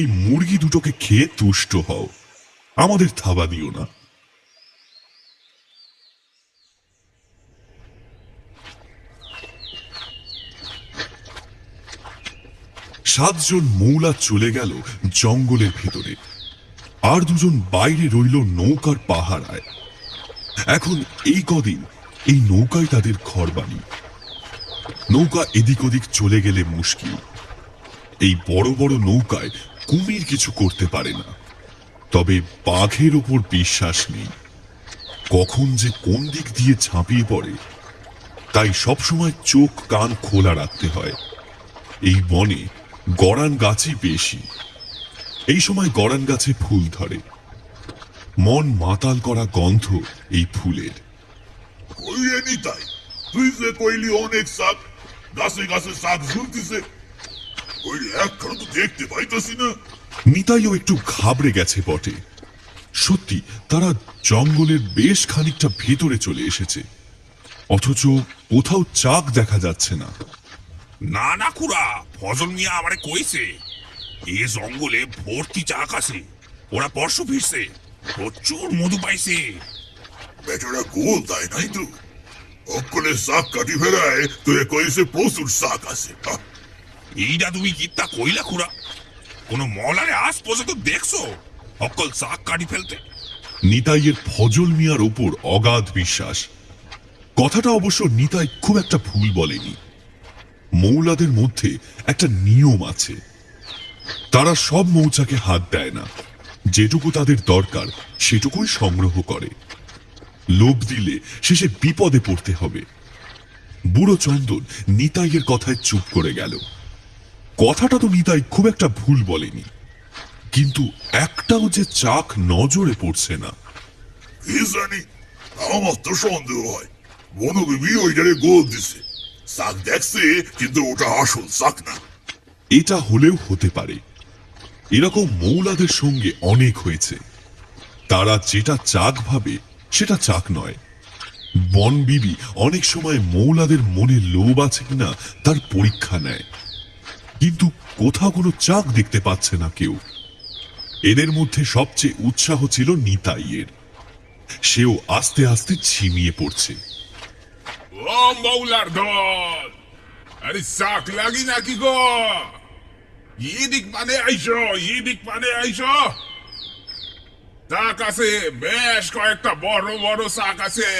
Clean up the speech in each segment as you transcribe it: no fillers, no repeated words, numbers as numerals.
এই মুরগি দুটোকে খেয়ে তুষ্ট হও, আমাদের থাবা দিও না। সাতজন মৌলা চলে গেল জঙ্গলের ভেতরে, আর দুজন বাইরে রইল নৌকার পাহারায়। এখন এই কদিন এই নৌকায় তাদের ঘরবাড়ি। নৌকা এদিক ওদিক চলে গেলে মুশকিল। এই বড় বড় নৌকায় কুমির কিছু করতে পারে না, তবে বাঘের ওপর বিশ্বাস নেই, কখন যে কোন দিক দিয়ে ঝাঁপিয়ে পড়ে, তাই সবসময় চোখ কান খোলা রাখতে হয়। এই বনে গড়ান গাছই বেশি। এই সময় গড়ান গাছে ফুল ধরে, মন মাতাল করা গন্ধ এই ফুলের। তাই তুই যে কইলি অনেক শাক, গাছে গাছে শাক ঝুলতেছে, একখানে তো দেখতে পাইতাছি না। নিতাইও একটু ঘাবড়ে গেছে বটে। সত্যি তারা জঙ্গলের বেশ খানিকটা ভেতরে চলে এসেছে, অথচ কোথাও চাক দেখা যাচ্ছে না। না না খুড়া, ফজল মিয়া আমারে কইছে এ জঙ্গলে ভর্তি চাক আছে, ওরা পরশু ফিরছে, প্রচুর মধু পাইছে। বেচারা গোল তাই নাই তো, অকলে শাক কাটি ফেরায় তুই কইছে প্রচুর শাক আছে। এইটা তুমি কিত্তা কইলা খুড়া? কোন মলারে আজ পর্যন্ত দেখছো অকল চাক কাটি ফেলতে? নিতাইয়ের ফজল মিয়ার ওপর অগাধ বিশ্বাস। কথাটা অবশ্য নিতাই খুব একটা ভুল বলেনি। মৌলাদের মধ্যে একটা নিয়ম আছে, তারা সব মৌচাকে হাত দেয় না, যেটুকু তাদের দরকার সেটুকুই সংগ্রহ করে। লোভ দিলে শেষে বিপদে পড়তে হবে। বুড়ো চন্দন নিতাইয়ের কথায় চুপ করে গেল। কথাটা তো নিতাই খুব একটা ভুল বলেনি, কিন্তু একটাও যে চাক নজরে পড়ছে না। কি জানি, আমার তো সন্দেহ হয় বনবিবি ওইটারে গোল দিছে। শাক দেখছে কিন্তু ওটা আসল শাক না। এটা হলেও হতে পারে। এরকম মৌলাদের সঙ্গে অনেক হয়েছে। তারা যেটা চাক ভাবে সেটা চাক নয়। বনবিবি অনেক সময় মৌলাদের মনে লোভ আছে কিনা তার পরীক্ষা নেয়, কিন্তু কোথাও কোনো চাক দেখতে পাচ্ছে না কেউ। এদের মধ্যে সবচেয়ে উৎসাহ ছিল নিতাইয়ের। সেও আস্তে আস্তে ঝিমিয়ে পড়ছে। ও মৌলার দল, আরে শাক লাগি নাকি গো? এদিক মানে আইসো, এদিক মানে আইসো। শাক আছে, বেশ কয়েকটা বড় বড় শাক আছে।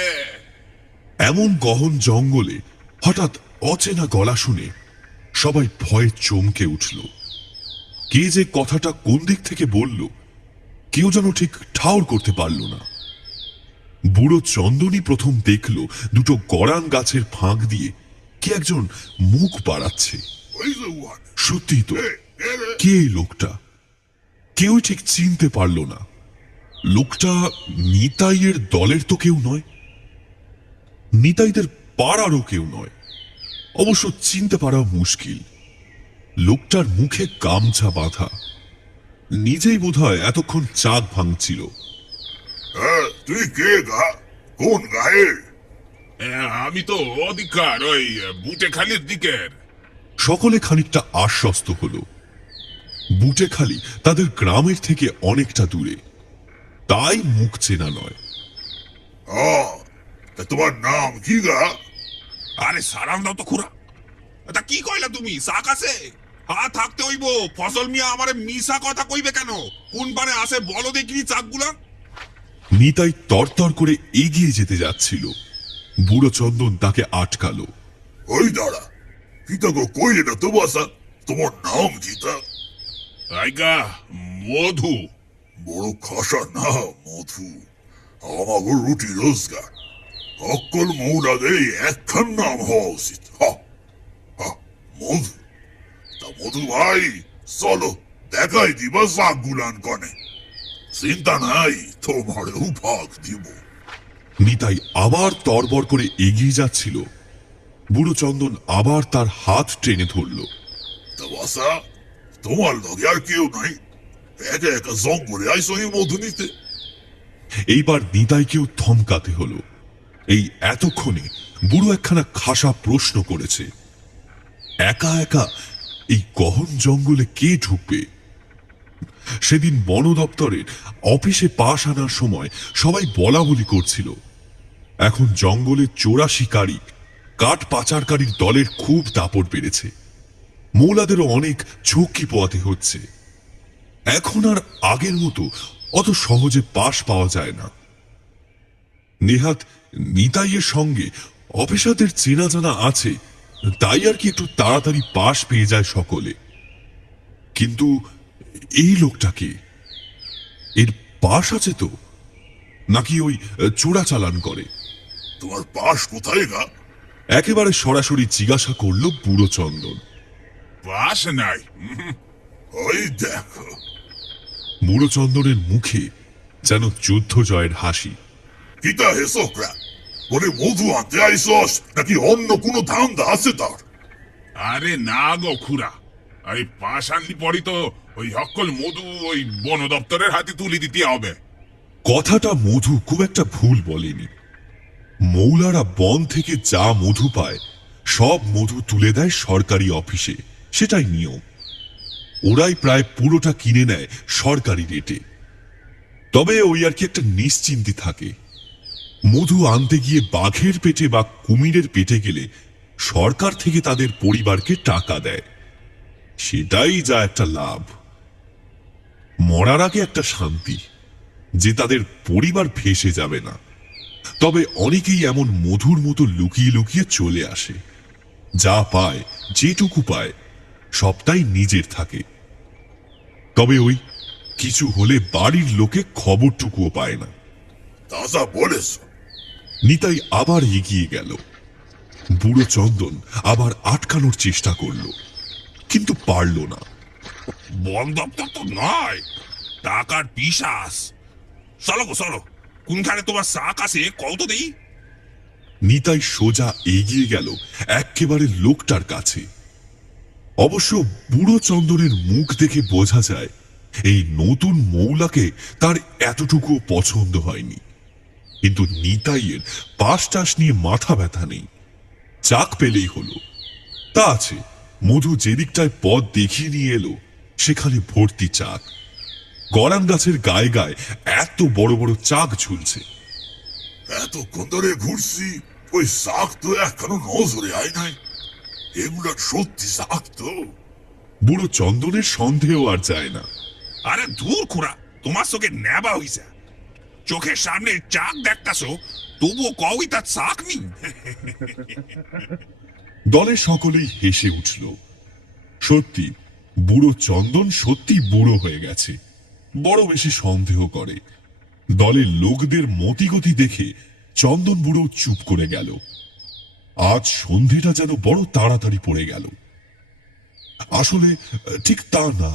এমন গহন জঙ্গলে হঠাৎ অচেনা গলা শুনে সবাই ভয়ে চমকে উঠল। কে যে কথাটা কোন দিক থেকে বলল কেউ যেন ঠিক ঠাউর করতে পারল না। বুড়ো চন্দনই প্রথম দেখল দুটো গড়ান গাছের ফাঁক দিয়ে কে একজন মুখ বাড়াচ্ছে। সত্যি তো, কে এই লোকটা? কেউ ঠিক চিনতে পারল না। লোকটা নিতাইয়ের দলের তো কেউ নয়, নিতাইদের পাড়ারও কেউ নয়, অবশ্য চিনতে পারাও মুশকিল। লোকটার মুখে গামছা বাঁধা, নিজেই বোধহয় এতক্ষণ চাক ভাঙছিল। তুই কে গা? কোন গায়ের? আমি তো অধিকার ওই বুটেখালির দিকের। সকলে খানিকটা আশ্বস্ত হলো। বুটেখালি তাদের গ্রামের থেকে অনেকটা দূরে, তাই মুখ চেনা নয়। তোমার নাম কি গা? আরে সারাম দাও তো খুড়া, তা কি কইলা তুমি? শাক আছে, হা থাকতে হইব। ফজল মিয়া আমারে মিশা কথা কইবে কেন? কোন পারে আসে বলো দেখি চাকগুলা। নিতাই তরতর করে এগিয়ে যেতে যাচ্ছিল, বুড়ো চন্দন তাকে আটকালো। ওই দাঁড়া, কিতা গো কইলে না তো বাসা, তোমার নাম কিতা? আইগা মধু। বড় খাসা নাম মধু। আমাগো রুটি রোজগার, অকল মৌলাদের একখান নাম হওয়া উচিত। মধু, তা মধু ভাই চলো দেখাই দিবা শাক গুলান কনে। চিন্তা নাই, তোমারেও ভাগ দিব। নিতাই আবার তরবর করে এগিয়ে যাচ্ছিল। বুড়ো চন্দন আবার তার হাত টেনে ধরল। তা বাসা, তোমার লগে আর কেউ নাই? একা একা জঙ্গলে আইসো এই মধু নিতে? এইবার নিতাইকেও থমকাতে হলো। এই এতক্ষণে বুড়ো একখানা খাসা প্রশ্ন করেছে। একা একা এই গহন জঙ্গলে কে ঢুকবে? সেদিন বন দপ্তরের অফিসে পাশ আনার সময় সবাই বলা বলি করছিল, এখন জঙ্গলে চোরা শিকারী কাঠ পাচারকারীর দলের খুব দাপট বেড়েছে, মৌলাদেরও অনেক ঝক্কি পোয়াতে হচ্ছে। এখন আর আগের মতো অত সহজে পাশ পাওয়া যায় না। নেহাত নিতাইয়ের সঙ্গে অফিসারদের চেনা জানা আছে, তাই আর কি একটু তাড়াতাড়ি পাশ পেয়ে যায় সকলে। কিন্তু এই লোকটাকে, এর পাশ আছে তো, নাকি ওই চোরাচালান করে? তোমার পাশ কোথায় গা? একেবারে সরাসরি জিজ্ঞাসা করল বুড়ো চন্দন। পাশ নাই। ওই দেখো। বুড়ো চন্দনের মুখে যেন যুদ্ধ জয়ের হাসি। কিতা হেসোকরা, ওরে মধু আনতে আইসস নাকি অন্য কোনো ধান্দা আছে তার? আরে না গো খুড়া, আরে পাশ আনলি পরই তো ওই হকল মধু ওই বন দপ্তরের হাতে তুলে দিতে হবে। কথাটা মধু খুব একটা ভুল বলেনি। মৌলারা বন থেকে যা মধু পায় সব মধু তুলে দেয় সরকারি অফিসে, সেটাই নিয়ম। ওরাই প্রায় পুরোটা কিনে নেয় সরকারি রেটে। তবে ওই আর কি একটা নিশ্চিন্তি থাকে, মধু আনতে গিয়ে বাঘের পেটে বা কুমিরের পেটে গেলে সরকার থেকে তাদের পরিবারকে টাকা দেয়, সেটাই যা একটা লাভ। মরার আগে একটা শান্তি যে তাদের পরিবার ভেসে যাবে না। তবে অনেকেই এমন মধুর মতো লুকিয়ে লুকিয়ে চলে আসে, যা পায় যেটুকু পায় সবটাই নিজের থাকে। তবে ওই কিছু হলে বাড়ির লোকে খবরটুকুও পায় না। তাজা বলেছ। নিতাই আবার এগিয়ে গেল। বুড়ো চন্দন আবার আটকানোর চেষ্টা করল, কিন্তু পারল না। বন দপ্তর তো নয়, টাকার পিশাচ। চলো গো চলো, কোনখানে তোমার শাক আছে কত দেই। নিতাই সোজা এগিয়ে গেল একেবারে লোকটার কাছে। অবশ্য বুড়ো চন্দনের মুখ দেখে বোঝা যায় এই নতুন মৌলাকে তার এতটুকু পছন্দ হয়নি। কিন্তু নিতাইয়ের পাশ টাস নিয়ে মাথা ব্যথা নেই, চাক পেলেই হলো। তা আছে, মধু যেদিকটায় পথ দেখিয়ে নিয়ে এলো সেখানে ভর্তি চাক। গরান গাছের গায়ে গায়ে এত বড় বড় চাক ঝুলছে। এতক্ষণ ধরে ঘুরছি, ওই শাক তো এখনো নজরে আয় নাই। এগুলা সত্যি শাক তো? বুড়ো চন্দনের সন্দেহ আর যায় না। আরে দূর খুড়া, তোমার চোখে নেবা হইছে। চোখের সামনে চাক দেখতাছো, তবুও কওই তার শাক নি। দলের সকলেই হেসে উঠল। সত্যি বুড়ো চন্দন সত্যি বুড়ো হয়ে গেছে, বড় বেশি সন্দেহ করে। দলের লোকদের মতিগতি দেখে চন্দন বুড়ো চুপ করে গেল। আজ সন্ধেটা যেন বড় তাড়াতাড়ি পড়ে গেল। আসলে ঠিক তা না,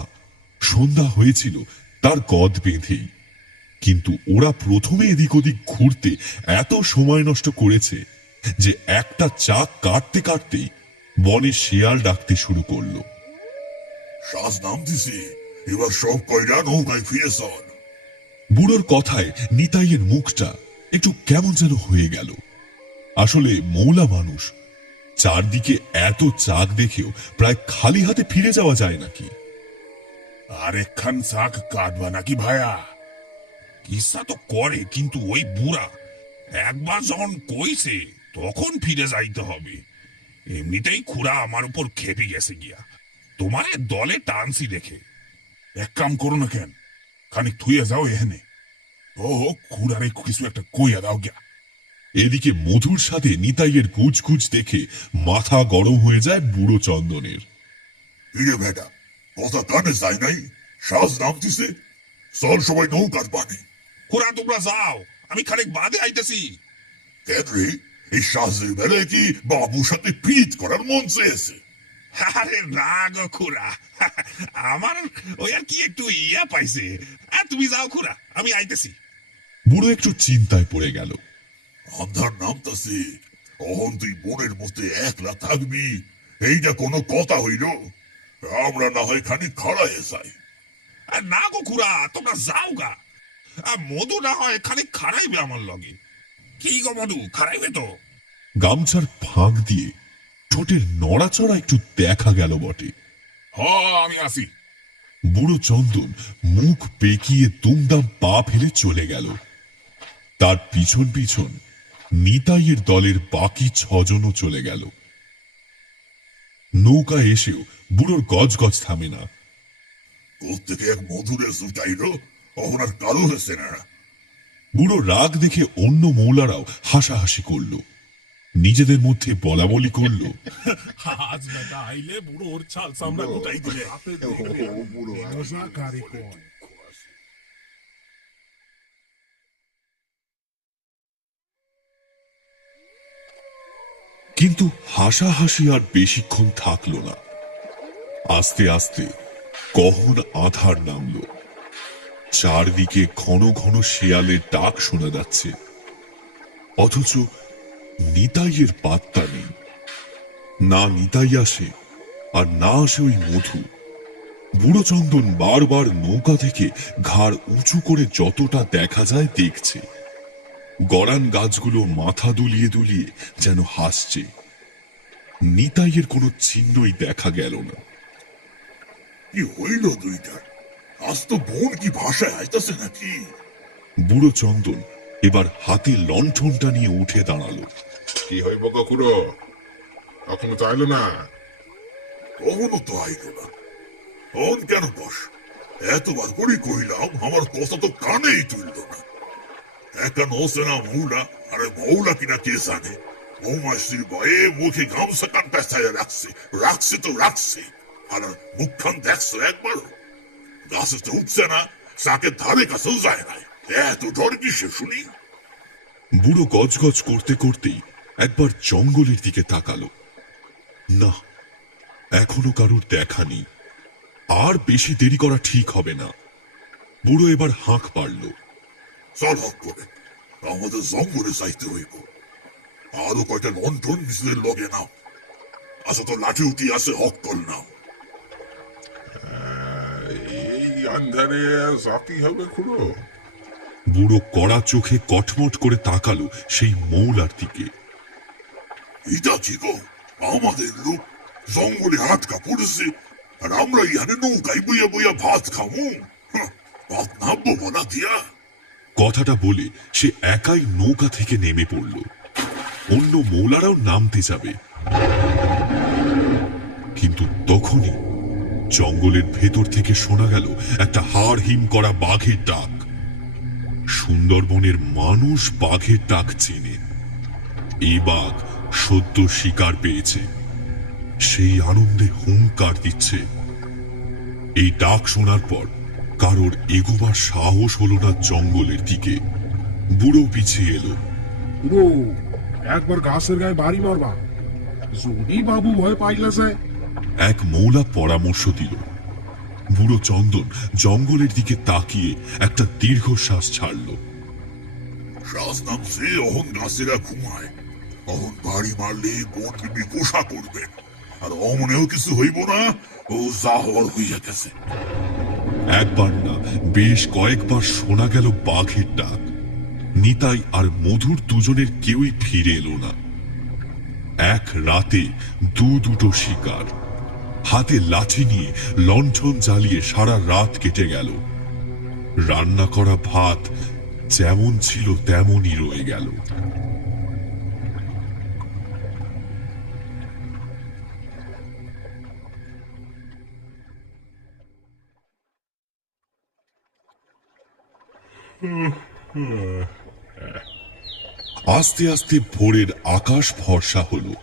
সন্ধ্যা হয়েছিল তার গদ বেঁধেই। কিন্তু ওরা প্রথমে এদিক ওদিক ঘুরতে এত সময় নষ্ট করেছে যে একটা চাক কাটতে কাটতেই বনে শিয়াল ডাকতে শুরু করলো। শ্বাস নাম দিছি, এবার সব কয়রা নৌকায় ফিরে চল। বুড়োর কথায় নিতাইয়ের মুখটা একটু কেমন যেন হয়ে গেল। আসলে মৌলা মানুষ, চারদিকে এত চাক দেখেও প্রায় খালি হাতে ফিরে যাওয়া যায় নাকি? আর একখান শাক কাটবা নাকি ভায়া? কিসা তো করে, কিন্তু ওই বুড়া একবার যখন কইছে তখন ফিরে যাইতে হবে। এমনিতেই খুড়া আমার উপর খেপে গেছে গিয়া, তোমার দলে টানছি দেখে। এক কাম করো না কেন, খানিক থুইয়া যাও এখানে। ও খুড়ারে কিছু একটা কইয়া দাও গিয়া। এদিকে মধুর সাথে নিতাইয়ের গুজগুজ দেখে মাথা গরম হয়ে যায় বুড়ো চন্দনের। ইরে বেটা, কথা কানে যায় নাই? শ্বাস নাম দিছে, চল সবাই নৌকার পানি। খুড়া তোমরা যাও, আমি খানিক বাদে আইতেছি। কেন রে, এই শ্বাসের বেলায় কি বাবুর সাথে পিট করার মন চেয়েছে? আরে না গো খুড়া, আমার ওই আর কি একটু ইয়া পাইছে। তুমি যাও খুড়া, আমি আইতেছি। বুড়ো একটু চিন্তায় পড়ে গেল। আন্ধার নামতাছে, অহন তুই বনের মধ্যে একলা থাকবি, এইটা কোনো কথা হইল? আমরা না হয় খানিক খাড়ায় যাই। আর না গো খুড়া, তোমরা যাও গা। আর মধু না হয় খানিক খারাইবে আমার লগে। কি গো মধু, খারাইবে তো? গামছার ফাঁক দিয়ে ঠোঁটের নড়াচড়া একটু দেখা গেল বটে। হ আমি আসি। বুড়ো চন্দন মুখ বেঁকিয়ে দুমদাম পা ফেলে চলে গেল। তার পিছন পিছন নিতাইয়ের দলের বাকি 6 জনও চলে গেল। নৌকা এসেও বুড়োর গজগজ থামে না। কোত্থেকে এক মধুরে জুটাইলো, তখন আর কারো হয়েছে না। বুড়ো রাগ দেখে অন্য মৌলারাও হাসাহাসি করল, নিজেদের মধ্যে বলা বলি করল, আজ বেটা আইলে বুড়ো ওর ছাল চামড়া গোটাই দিলে মজা কারে কয়। কিন্তু হাসাহাসি আর বেশিক্ষণ থাকলো না। আস্তে আস্তে গহন আধার নামলো। চারদিকে ঘন ঘন শেয়ালের ডাক শোনা যাচ্ছে, অথচ নিতাইয়ের পাত্তা নেই। না নিতাই আসে, আর না আসে ওই মধু। বুড়ো চন্দন বারবার নৌকা থেকে ঘাড় উঁচু করে যতটা দেখা যায় দেখছে। গড়ান গাছগুলো মাথা দুলিয়ে দুলিয়ে যেন হাসছে। নিতাইয়ের কোনো চিহ্নই দেখা গেল না। কি হইল দুইটা? আজ তো বোন কি ভাষায় আইতাছে নাকি? বুড়ো চন্দন এবার হাতে লণ্ঠনটা নিয়ে উঠে দাঁড়ালো। কি হইব কুকুরো? এখনো তো আইলো না। কখনো তো আইল না। ফোন কেন বস? এতবার করে কইলাম, আমার কথা তো কানেই তুলল না। একা নসে না মৌলা, আরে মৌলা কিনা কে জানে। মৌমাছির ভয়ে মুখে গামছা কান পেঁচাইয়া রাখছে, রাখছে। আর মুখখান দেখছো একবারও? গাছে তো উঠছে না, চাকের ধারে কাছেও যায় নাই। এত ডর কিসে শুনি? বুড়ো গজগজ করতে করতেই একবার জঙ্গলের দিকে তাকালো। না, এখনো কারুর দেখা নেই। আর বেশি দেরি করা ঠিক হবে না। বুড়ো এবার হাঁক পারল। চল হক করে, আমাদের জঙ্গলে যাইতে হইব। আরো কয়টা লন্ঠন নিজেদের লগে নাও। আচ্ছা, তো লাঠি উঠি আছে, হক কল নাও। এই আন্ধারে জাতি হবে খুড়ো? বুড়ো কড়া চোখে কটমট করে তাকালো সেই মৌলার দিকে। এটা কি গো? আমাদের লোক জঙ্গলে আটকা পড়েছে, আর আমরা ইহানে নৌকায় বইয়া বইয়া ভাত খামু? ভাত নামবো বলা দিয়া? কথাটা বলে সে একাই নৌকা থেকে নেমে পড়ল। অন্য মৌলারাও নামতে যাবে, কিন্তু তখনই জঙ্গলের ভেতর থেকে শোনা গেল একটা হাড় হিম করা বাঘের ডাক। সুন্দরবনের মানুষ বাঘের ডাক চেনে। এই বাঘ সদ্য শিকার পেয়েছে, সেই আনন্দে হুঙ্কার দিচ্ছে। এই ডাক শোনার পর কারোর এগোবার সাহস হলো না জঙ্গলের দিকে। বুড়ো পিছিয়ে এলো। পুরো একবার গাছের গায়ে বাড়ি মারবা, যদি বাবু ভয় পাইলা যায়। এক মৌলা পরামর্শ দিল। বুড়ো চন্দন জঙ্গলের দিকে তাকিয়ে একটা দীর্ঘশ্বাস ছাড়ল। শ্বাস নামছে, অহন গাছেরা ঘুমায়। অহন বাড়ি মারলে বোন বিবি গোসা করবে, আর অমনেও কিছু হইব না। ও যা হওয়ার হইয়া গেছে। একবার না, বেশ কয়েকবার শোনা গেল বাঘের ডাক। নিতাই আর মধুর দুজনের কেউই ফিরে এলো না। এক রাতে দুটো শিকার। হাতে লাঠি নিয়ে লণ্ঠন জ্বালিয়ে সারা রাত কেটে গেল। রান্না করা ভাত যেমন ছিল তেমনই রয়ে গেল। আস্তে আস্তে ভোরের আকাশ ফর্সা হলো।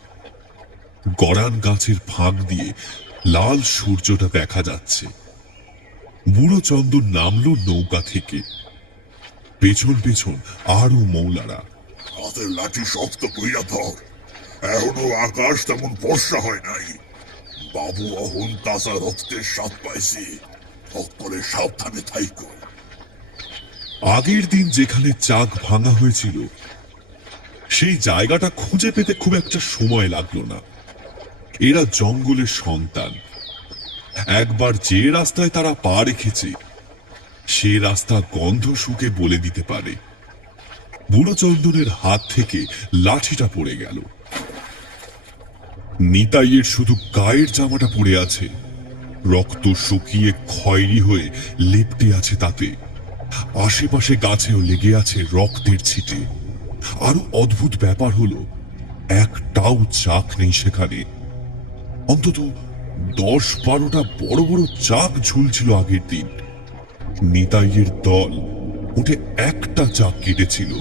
গড়ান গাছের ফাঁক দিয়ে লাল সূর্যটা দেখা যাচ্ছে। বুড়ো চন্দন নামলো নৌকা থেকে। পেছন পেছন আরো মৌলারা। হাতের লাঠি শক্ত কইরা ধর, এখনো আকাশ তেমন বর্ষা হয় নাই। বাবু অহন তাজা রক্তের স্বাদ পাইছি, হক করে সাবধানে থাইকো। আগের দিন যেখানে চাক ভাঙা হয়েছিল সেই জায়গাটা খুঁজে পেতে খুব একটা সময় লাগলো না। এরা জঙ্গলের সন্তান। একবার যে রাস্তায় তারা পা রেখেছে সে রাস্তা গন্ধ শুকে বলে দিতে পারে। বুড়ো চন্দনের হাত থেকে লাঠিটা পড়ে গেল। নিতাইয়ের শুধু গায়ের জামাটা পড়ে আছে, রক্ত শুকিয়ে খয়েরি হয়ে লেপ্টে আছে তাতে। আশেপাশে গাছেও লেগে আছে রক্তের ছিটে। আরো অদ্ভুত ব্যাপার হলো, একটাও চাক নেই সেখানে। অন্তত 10-12টা বড় বড় চাক ঝুলছিল আগের দিন। নিতাইয়ের দল উঠে একটা চাক কেটেছিল,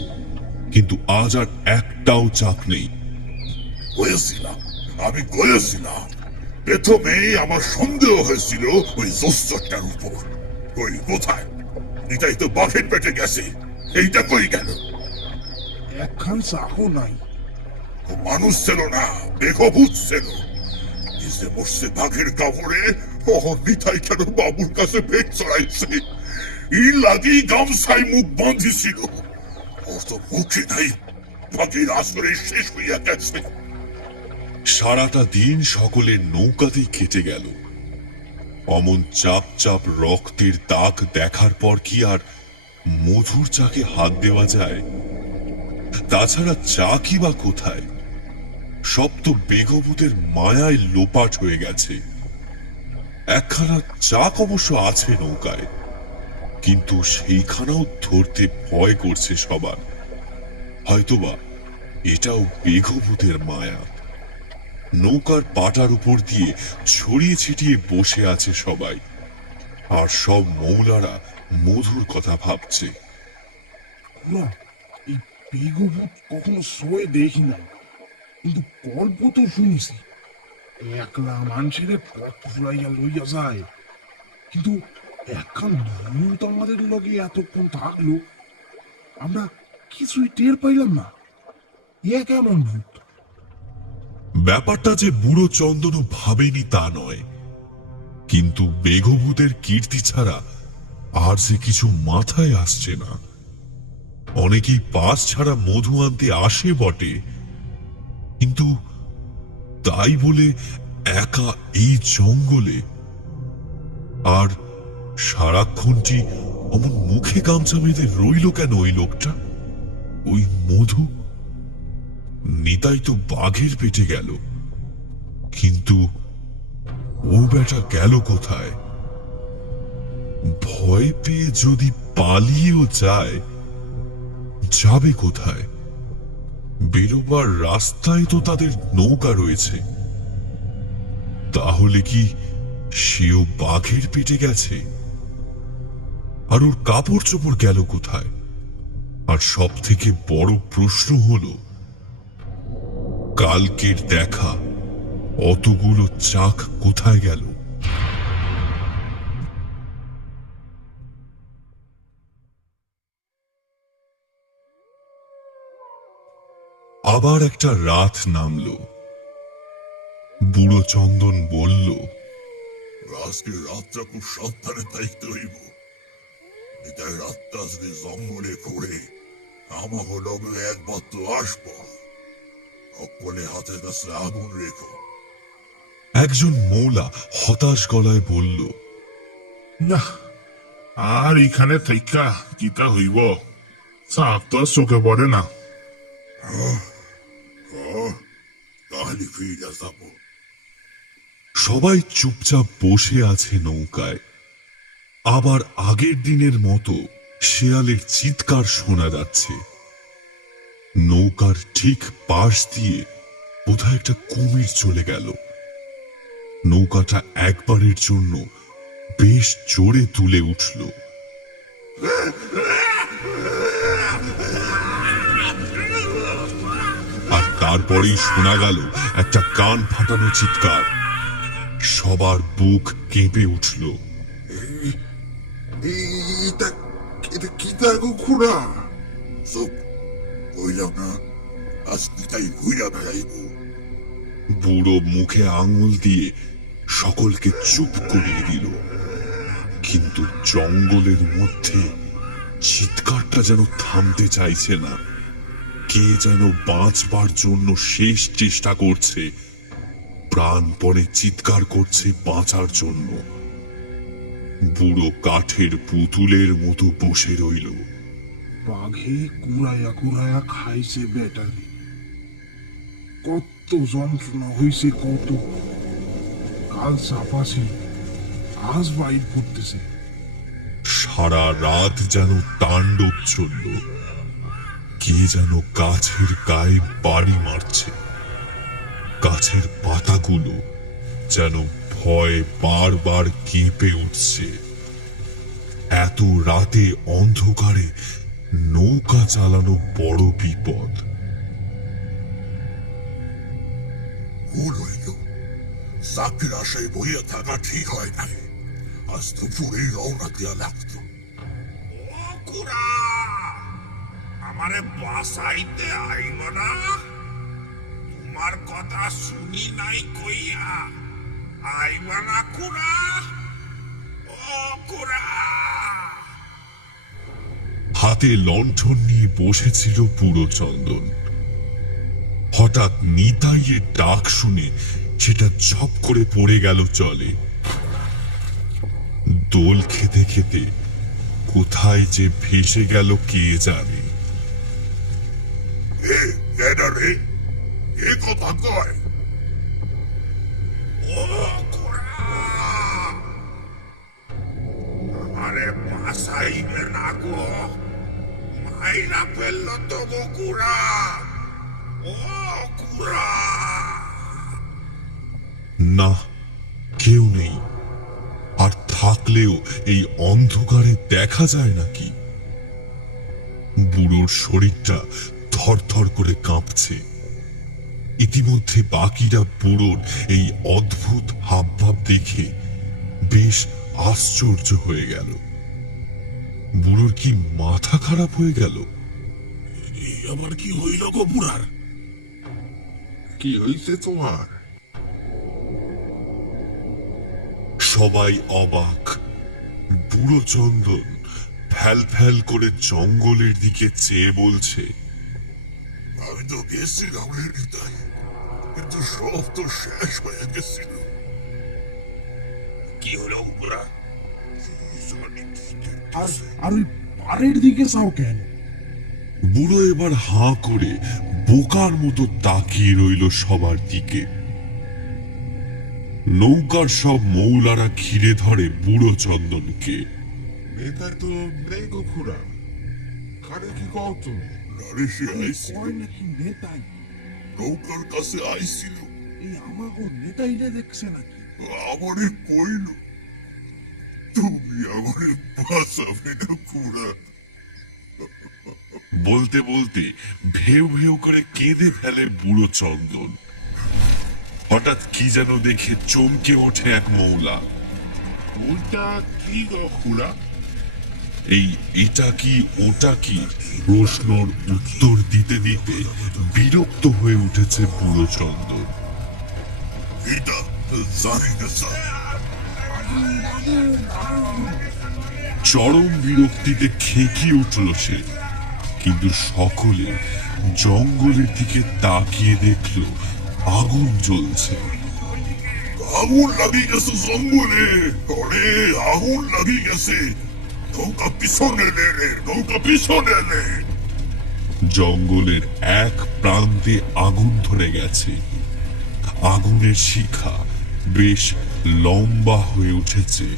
কিন্তু আজ আর একটাও চাক নেই। আমি কয়েছিলাম প্রথমেই আমার সন্দেহ হয়েছিল ওই জোস্তরটার উপর। ওই কোথায়? নিতাই তো বাঘের পেটে গেছে, এইটা কই গেল? একখান চাকও নাই। ও মানুষ ছিল না, বেগভূত ছিল। নিজে মরছে বাঘের কামড়ে, নিতাই কেন বাবুর কাছে ভেট চড়াইছে? ই লাগি গামছায় মুখ বাঁধিছিল। ওর তো মুখে নাই, বাঘের আসরে শেষ হইয়া গেছে। সারাটা দিন সকলের নৌকাতেই কেটে গেল। অমন চাপ চাপ রক্তের দাগ দেখার পর কি আর মধুর চাকে হাত দেওয়া যায়? তাছাড়া চাকই বা কোথায়? সব তো বেগবুদের মায়ায় লোপাট হয়ে গেছে। একখানা চাক অবশ্য আছে নৌকায়, কিন্তু সেইখানাও ধরতে ভয় করছে সবার। হয়তোবা এটাও বেগবুদের মায়া। নৌকার পাটার উপর দিয়ে ছড়িয়ে ছিটিয়ে বসে আছে সবাই, আর সব মৌলারা মধুর কথা ভাবছে। না, এই বেগভূত কখনো শোয়ে দেখি নাই, কিন্তু গল্প তো শুনছি। একলা মানুষের পথ ফুরাইয়া লইয়া যায়, কিন্তু একখান ভূত আমাদের লগে এতক্ষণ থাকলো, আমরা কিছুই টের পাইলাম না। এ কেমন ভূত? ব্যাপারটা যে বুড়ো চন্দনও ভাবেনি তা নয়, কিন্তু বেগভূতের কীর্তি ছাড়া আর যে কিছু মাথায় আসছে না। অনেকেই পাস ছাড়া মধু আনতে আসে বটে, কিন্তু তাই বলে একা এই জঙ্গলে? আর সারাক্ষণটি অমন মুখে গামছা বেঁধে রইল কেন ওই লোকটা? ওই মধু? নিতাই তো বাঘের পেটে গেল, কিন্তু ও বেটা গেল কোথায়? ভয় পেয়ে যদি পালিয়েও যায়, যাবে কোথায়? বেরোবার রাস্তায় তো তাদের নৌকা রয়েছে। তাহলে কি সেও বাঘের পেটে গেছে? আর ওর কাপড় চোপড় গেল কোথায়? আর সব থেকে বড় প্রশ্ন হলো, কালকের দেখা অতগুলো চাক কোথায় গেল? আবার একটা রাত নামলো। বুড়ো চন্দন বলল, আজকে রাতটা খুব সাবধানে থাকতে হইব। নিতাই রাতটা আজকে জঙ্গলে করে আমাকে লগে একবার তো আসব। সকলে হাতের কাছে আগুন রেখো। একজন মৌলা হতাশ গলায় বলল, না, আর এখানে থাইকা কিতা হইব? চাপ তো আর চোখে পড়ে না। তাহলে ফিরে যাব। সবাই চুপচাপ বসে আছে নৌকায়। আবার আগের দিনের মতো শেয়ালের চিৎকার শোনা যাচ্ছে। নৌকার ঠিক পাশ দিয়ে কোথায় একটা কুমির চলে গেল। নৌকাটা একবারের জন্য বেশ জোরে তুলে উঠল। আর তারপরেই শোনা গেল একটা কান ফাটানো চিৎকার। সবার বুক কেঁপে উঠল। এটা কি দেখো খুড়া? চুপ, কইলাম না আজ নিতাই ঘুইয়া বেড়াইব। বুড়ো মুখে আঙুল দিয়ে সকলকে চুপ করিয়ে দিল, কিন্তু জঙ্গলের মধ্যে চিৎকারটা যেন থামতে চাইছে না। কে যেন বাঁচবার জন্য শেষ চেষ্টা করছে, প্রাণপণে চিৎকার করছে বাঁচার জন্য। বুড়ো কাঠের পুতুলের মতো বসে রইল। বাঘে কুড়াইয়া কুড়াইয়া খাইছে বেটারে। কত যন্ত্রণা হইছে, কত কাল চাপা ছিল, বাস বাইর করতেছে। সারা রাত যেন তাণ্ডব চলল। কে যেন গাছের গায়ে বাড়ি মারছে। গাছের পাতাগুলো যেন ভয়ে বারবার কেঁপে উঠছে। এত রাতে অন্ধকারে নৌকা চালানো বড় বিপদ। ভুল হইল, চাকরির আশায় বইয়া থাকা ঠিক হয় নাই। আজ দুপুরেই রওনা দেওয়া লাগতো। ও খুড়া, আমারে বাসাইতে আইব না? তোমার কথা শুনি নাই কইয়া আইব না খুড়া? ও খুড়া! হাতে লণ্ঠন নিয়ে বসেছিল বুড়ো চন্দন। হঠাৎ নিতাইয়ের ডাক শুনে সেটা ঝপ করে পড়ে গেল জলে। দোল খেতে খেতে কোথায় যে ভেসে গেল কে জানে। এ কেডা রে? এ কথা কয়? ও খুড়া, আমারে বাসাইবে না গো? মাইরা ফেললো তো গো খুড়া। ও খুড়া! না, কেউ নেই। আর থাকলেও এই অন্ধকারে দেখা যায় নাকি? বুড়োর শরীরটা থরথর করে কাঁপছে। ইতিমধ্যে বাকিরা বুড়োর এই অদ্ভুত হাবভাব দেখে বেশ আশ্চর্য হয়ে গেল। বুড়োর কি মাথা খারাপ হয়ে গেল? আবার কি হইল গো বুড়ার? কি হইছে তোমার? সবাই অবাক। বুড়ো চন্দন ফ্যাল ফ্যাল করে জঙ্গলের দিকে চেয়ে বলছে, আমি তো গেছিলাম রে নিতাই, কিন্তু সব তো শেষ হয়ে গেছিল। কি হলো খুড়া? আর ওই পাড়ের দিকে চাও কেন? বুড়ো এবার হাঁ করে বোকার মতো তাকিয়ে রইল সবার দিকে। নৌকার সব মৌলারা ঘিরে ধরে বুড়ো চন্দনকে। নেতাই তো নেই গো খুড়া, কারে কি কও তুমি? নারে সে আইছিল, কয় নাকি নেতাই? নৌকার কাছে আইছিল, এই আমাগো নেতাইরে দেখছে নাকি? আমারে কইল তুমি আমারে বাঁচাবে না খুড়া। বলতে বলতে ভেউ ভেউ করে কেঁদে ফেলে বুড়ো চন্দন। হঠাৎ কি যেন দেখে চমকে ওঠে এক মৌলা। ওইটা কি গো খুড়া? এই এটা কি ওটা কি প্রশ্নর উত্তর দিতে দিতে বিরক্ত হয়ে উঠেছে বুড়ো চন্দন। এটা জানি না স্যার। চরম বিরক্তিতে খেকিয়ে উঠল সে। কিন্তু সকলে জঙ্গলের দিকে তাকিয়ে দেখল আগুন জ্বলছে। আগুন লাগিয়ে গেছে জঙ্গলে, ওরে আগুন লাগিয়ে গেছে। নৌকা পিছনে নে রে, নৌকা পিছনে নে। জঙ্গলের এক প্রান্তে আগুন ধরে গেছে। আগুনের শিখা বেশ লম্বা হয়ে উঠেছে।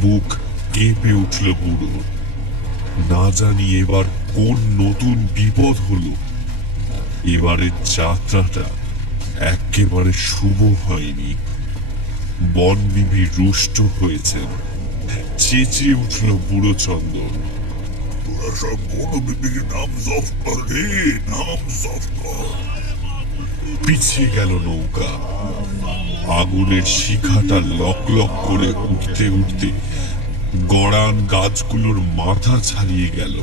বুক কেঁপে উঠল বুড়োর। না জানি এবার কোন নতুন বিপদ হলো। এবারের যাত্রাটা একেবারে শুভ হয়নি। বনবিবি রুষ্ট হয়েছেন। চেঁচিয়ে উঠল বুড়ো চন্দন। তোরা সব বড় বিবির নাম জপ কর রে, নাম জপ কর। পিছিয়ে গেল নৌকা। আগুনের শিখাটা লক লক করে উঠতে উঠতে গড়ান গাছগুলোর মাথা ছাড়িয়ে গেল।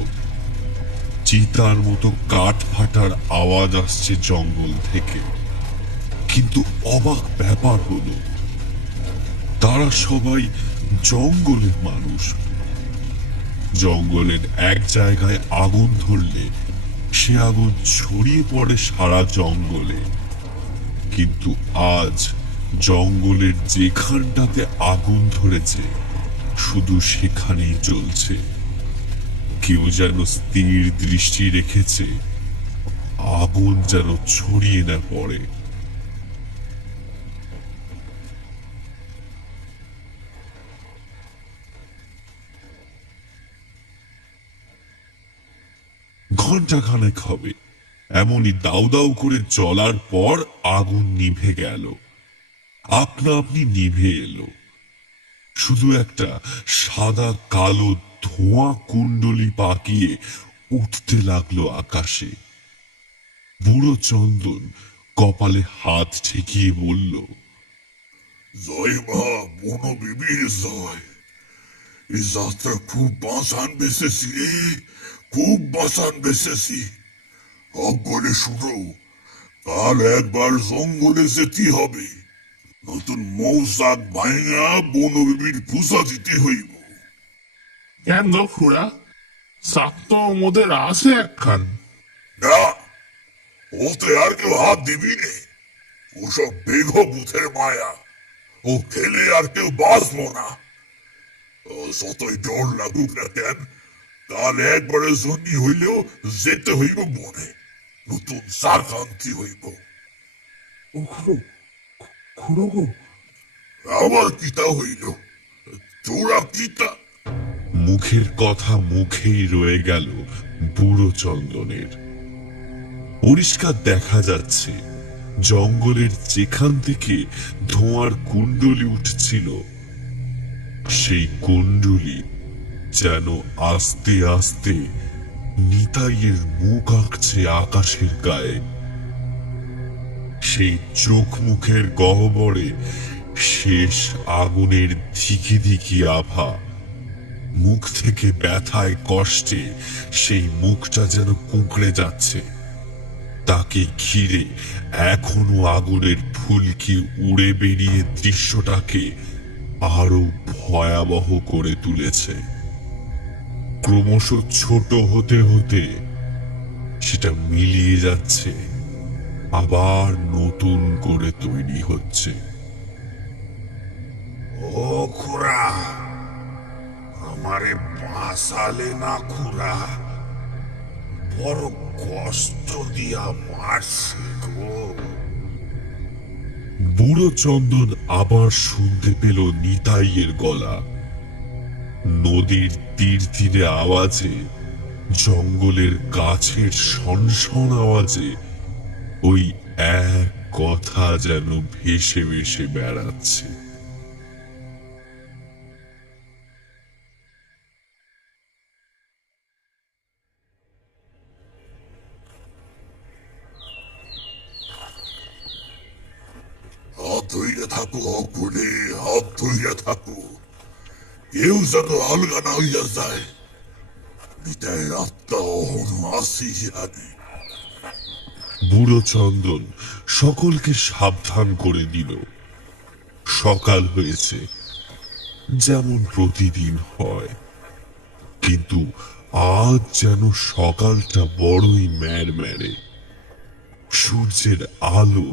চিতার মতো কাঠ ফাটার আওয়াজ আসছে জঙ্গল থেকে। কিন্তু অবাক ব্যাপার হলো, তারা সবাই জঙ্গলের মানুষ। জঙ্গলের এক জায়গায় আগুন ধরলে সে আগুন ছড়িয়ে পড়ে সারা জঙ্গলে। কিন্তু আজ জঙ্গলের যেখানটাতে আগুন ধরেছে শুধু সেখানেই জ্বলছে। কেউ যেন স্থির দৃষ্টি রেখেছে আগুন যেন ছড়িয়ে না পড়ে। ঘন্টা খানেক হবে এমনই দাউ দাউ করে চলার পর আগুন নিভে গেল, আপনা আপনি নিভে এলো। শুধু একটা সাদা কালো ধোঁয়া কুণ্ডলি পাকিয়ে উঠতে লাগলো আকাশে। বুড়ো চন্দন কপালে হাত ঠেকিয়ে বলল, জয় মা বনো বিবির জয়। এই যাত্রা খুব বাঁচান বেসেছি রে, খুব বাঁচান বেসেছি। অজ্ঞরে শুনো, কাল একবার জঙ্গলে যেতে হবে, নতুন মৌচাক ভাঙা বনো বিবির পূজা দিতে হইব। কেন গো খুড়া, চাক তো মোদের আছে একখান। না, ওতে আর কেউ হাত দিবি নে। ওসব বেঘ বুথের মায়া, ও খেলে আর কেউ বাঁচবো না। ও যতই ডর লাগুক না কেন, কাল একবারের জন্য হইলেও যেতে হইব বনে, নতুন চাক আনতে হইব। ও খুড়ো গো, আবার কিতা হইল? তোরা কিতা? মুখের কথা মুখেই রয়ে গেল বুড়ো চন্দনের। পরিষ্কার দেখা যাচ্ছে জঙ্গলের যেখান থেকে ধোঁয়ার কুণ্ডলি উঠছিল, সেই কুণ্ডলি যেন আস্তে আস্তে নিতাইয়ের মুখ আঁকছে আকাশের গায়ে। সেই চোখ মুখের গহ্বরে শেষ আগুনের ধিকি ধিকি আভা। মুখ থেকে ব্যথায় কষ্টে সেই মুখটা যেন কুঁকড়ে যাচ্ছে। তাকে ঘিরে এখনো আগুনের ফুলকি উড়ে বেরিয়ে দৃশ্যটাকে আরো ভয়াবহ করে তুলেছে। ক্রমশ ছোট হতে হতে সেটা মিলিয়ে যাচ্ছে, আবার নতুন করে তৈরি হচ্ছে। ও খুড়া, আমারে বাঁচালে না খুড়া, বড় কষ্ট দিয়া মারছে গো। বুড়ো চন্দন আবার শুনতে পেল নিতাইয়ের গলা। নদীর তীর তীরে আওয়াজে, জঙ্গলের গাছের শনশন আওয়াজে ওই এক কথা যেন ভেসে ভেসে বেড়াচ্ছে। হাত ধইরে থাকো অকুলে, হাত ধইরে থাকো, কেউ যেন আলগা না হইয়া যায়। নিতাইয়ের আত্মা অহনো আসি জানে। বুড়ো চন্দন সকলকে সাবধান করে দিল। সকাল হয়েছে, যেমন প্রতিদিন হয়, কিন্তু আজ যেন সকালটা বড়ই ম্যাড়ম্যাড়ে। সূর্যের আলো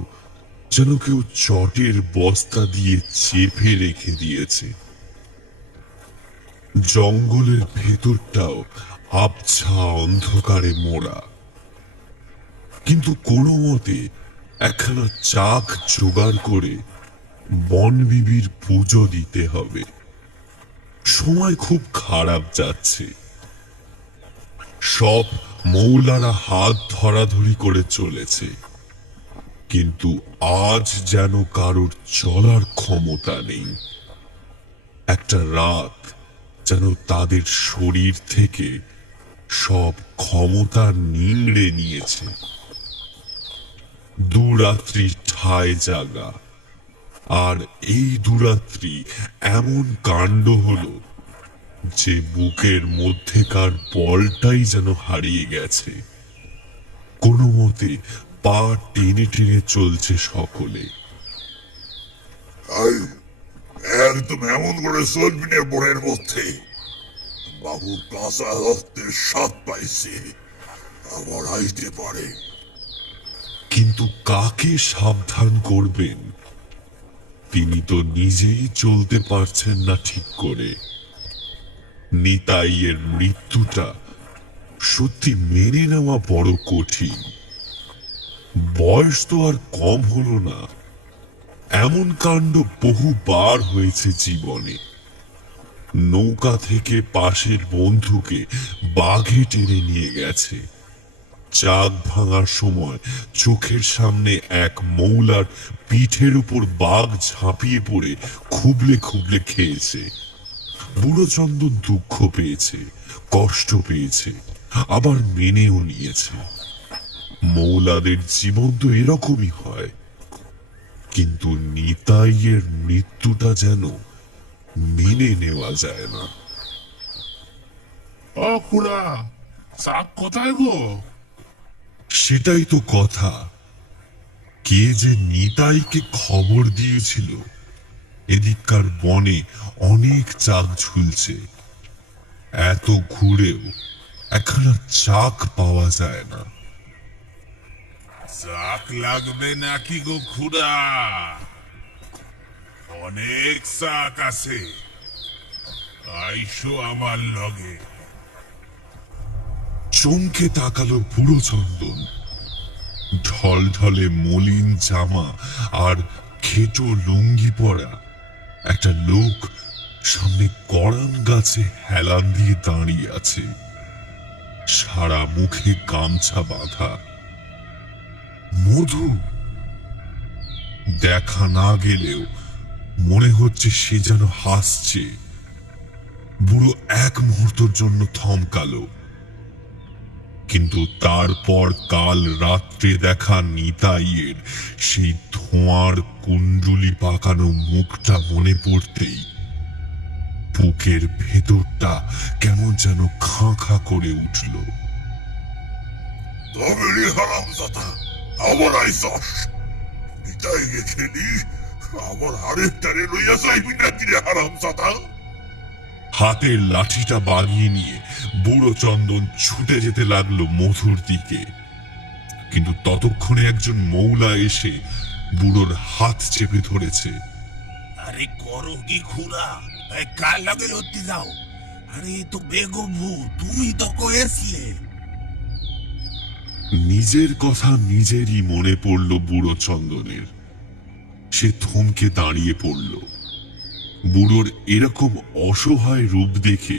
যেন কেউ চটের বস্তা দিয়ে চেপে রেখে দিয়েছে। জঙ্গলের ভেতরটাও আবছা অন্ধকারে মোড়া, কিন্তু কোনো মতে একখানা চাক জোগাড় করে বনবিবির পুজো দিতে হবে। সময় খুব খারাপ যাচ্ছে। সব মৌলারা হাত ধরাধরি করে চলেছে, কিন্তু আজ যেন কারোর চলার ক্ষমতা নেই। একটা রাত যেন তাদের শরীর থেকে সব ক্ষমতা নিংড়ে নিয়েছে। দুরাত্রি ঠায় জাগা, আর এই দুরাত্রি এমন কাণ্ড হলো যে বুকের মধ্যেকার বলটাই যেন হারিয়ে গেছে। কোনো মতে পা টেনে টেনে চলছে সকলে। আই, একদম এমন করে চলবি না বনের মধ্যে। বাবু কাঁচা রক্তের স্বাদ পাইছে, আবার আইতে পারে। কিন্তু কাকে সাবধান করবেন? তিনি তো নিজেই চলতে পারছেন না ঠিক করে। নিতাইয়ের মৃত্যুটা সত্যি মেনে নেওয়া বড় কঠিন। বয়স তো আর কম হলো না। এমন কাণ্ড বহুবার হয়েছে জীবনে। নৌকা থেকে পাশের বন্ধুকে বাঘে টেনে নিয়ে গেছে, চাক ভাঙার সময় চোখের সামনে এক মৌলার পিঠের উপর বাঘ ঝাঁপিয়ে পড়ে খুবলে খুবলে খেয়েছে। বুড়ো চন্দন দুঃখ পেয়েছে, কষ্ট পেয়েছে, আবার মেনেও নিয়েছে। মৌলাদের জীবন তো এরকমই হয়, কিন্তু নিতাইয়ের মৃত্যুটা যেন মেনে নেওয়া যায় না। ও খুড়া, চাক কোথায় গো? সেটাই তো কথা। কে যে নিতাইকে খবর দিয়েছিল এদিককার বনে অনেক চাক ঝুলছে, এত ঘুরেও একখানা চাক পাওয়া যায় না। চাক লাগবে নাকি গো খুড়া? অনেক চাক আছে, আইসো আমার লগে। চমকে তাকালো বুড়ো চন্দন। ঢলঢলে মলিন জামা আর খেটো লুঙ্গি পরা একটা লোক সামনে গড়ান গাছে হেলান দিয়ে দাঁড়িয়ে আছে, সারা মুখে গামছা বাঁধা। মধু দেখা না গেলেও মনে হচ্ছে সে যেন হাসছে। বুড়ো এক মুহূর্তের জন্য থমকালো, কিন্তু তারপর কাল রাত্রে দেখা নিতাইয়ের সেই ধোঁয়ার কুণ্ডুলি পাকানো মুখটা মনে পড়তেই বুকের ভেতরটা কেমন যেন খাঁ খাঁ করে উঠল। তবে রে হারামজাদা, আবার আইসস। নিতাই গেছেনি, আবার আরেকটারে লইয়া যাইবি নাকি রে হারামজাদা? হাতের লাঠিটা বাগিয়ে নিয়ে বুড়ো চন্দন ছুটে যেতে লাগলো মধুর দিকে, কিন্তু ততক্ষণে একজন মৌলা এসে বুড়োর হাত চেপে ধরেছে। আরে করো কি খুড়া, কার লাগে লড়তে যাও? আরে এ তো বেগম ভূত, তুমি তো কয়েছিলে। নিজের কথা নিজেরই মনে পড়ল বুড়ো চন্দনের। সে থমকে দাঁড়িয়ে পড়ল। বুড়োর এরকম অসহায় রূপ দেখে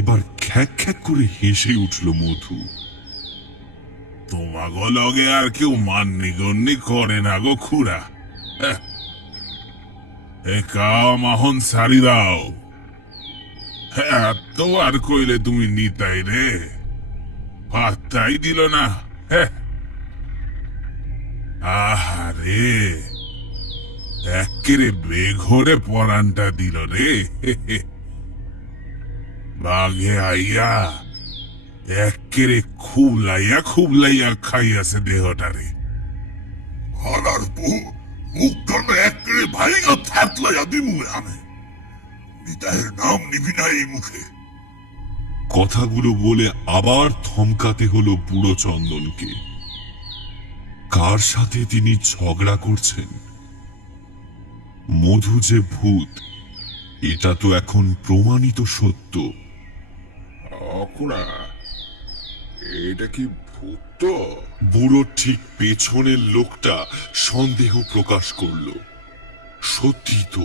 এবার খ্যাক খ্যাক করে হেসে উঠল মধু। তোমাগো লগে আর কেউ মান্নি গন্নি করে না গো খুড়া। এ কাম আহন সারি দাও। এত আর কইলে তুমি নিতাই রে, পাত্তাই দিল না। আহারে, একেরে বেঘরে পরানটা দিল রে। বাঘে আইয়া একেরে খুবলাইয়া খাইয়াছে দেহটারে। হারার বউ মুখখান একরে ভাইগা থাকলাইয়া দিমু আমি। নিতাইয়ের নাম নিবি না এই মুখে। কথাগুলো বলে আবার থমকাতে হলো বুড়ো চন্দনকে। কার সাথে তিনি ঝগড়া করছেন? মধু যে ভূত, এটা তো এখন প্রমাণিত সত্য। খুড়া, এটা কি ভূত তো? বুড়োর ঠিক পেছনের লোকটা সন্দেহ প্রকাশ করল। সত্যি তো,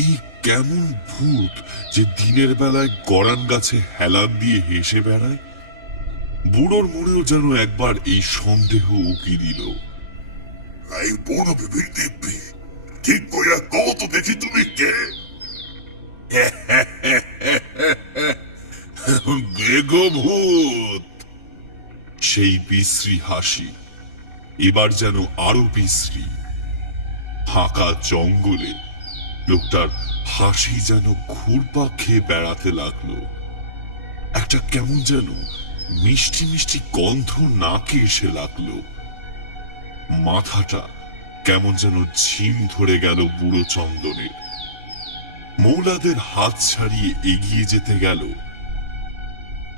এই কেমন ভূত যে দিনের বেলায় গড়ান গাছে হেলান দিয়ে হেসে বেড়ায়? বুড়োর মনেও যেন একবার এই সন্দেহ উকি দিল। এই বড় বিবির দিব্যি, ঠিক কইয়া কত দেখি তুমি কে? বেগো ভূত। সেই বিশ্রী হাসি এবার যেন আরো বিশ্রী। ফাঁকা জঙ্গলে লোকটার হাসি যেন ঘুরপাক খেয়ে বেড়াতে লাগলো। একটা কেমন যেন মিষ্টি মিষ্টি গন্ধ নাকে এসে লাগলো। মাথাটা কেমন যেন ঝিম ধরে গেল বুড়ো চন্দনের। মৌলাদের হাত ছাড়িয়ে এগিয়ে যেতে গেল,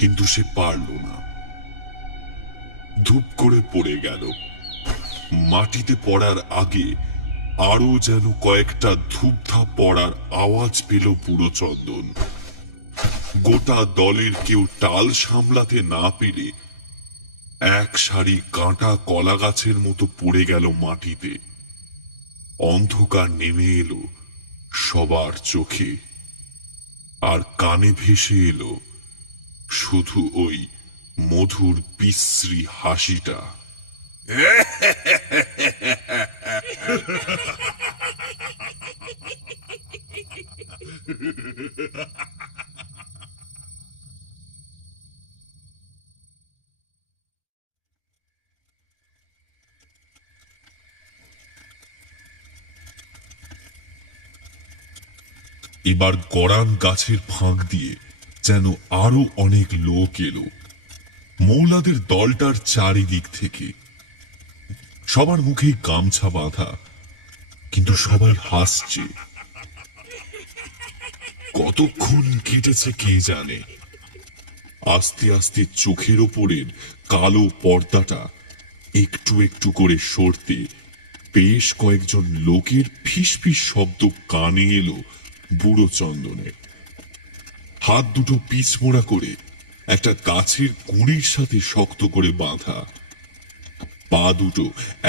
কিন্তু সে পারল না। ধূপ করে পড়ে গেল। মাটিতে পড়ার আগে আরো যেন কয়েকটা ধূপধাপ পড়ার আওয়াজ পেল বুড়ো চন্দন। গোটা দলের কেউ টাল সামলাতে না পেরে এক সারি কাঁটা কলা গাছের মতো পড়ে গেল মাটিতে। অন্ধকার নেমে এলো সবার চোখে, আর কানে ভেসে এলো শুধু ওই মধুর বিশ্রী হাসিটা। এবার গরান গাছের ফাঁক দিয়ে যেন আরো অনেক লোক এলো মৌলাদের দলটার চারিদিক থেকে। সবার মুখেই গামছা বাঁধা, কিন্তু সবাই হাসছে। কতক্ষণ কেটেছে কে জানে। আস্তে আস্তে চোখের ওপরের কালো পর্দাটা একটু একটু করে সরতে বেশ কয়েকজন লোকের ফিসফিস শব্দ কানে এলো বুড়ো চন্দনের। হাত দুটো পিছমোড়া করে একটা গাছের গুঁড়ির সাথে শক্ত করে বাঁধা, পা দুটো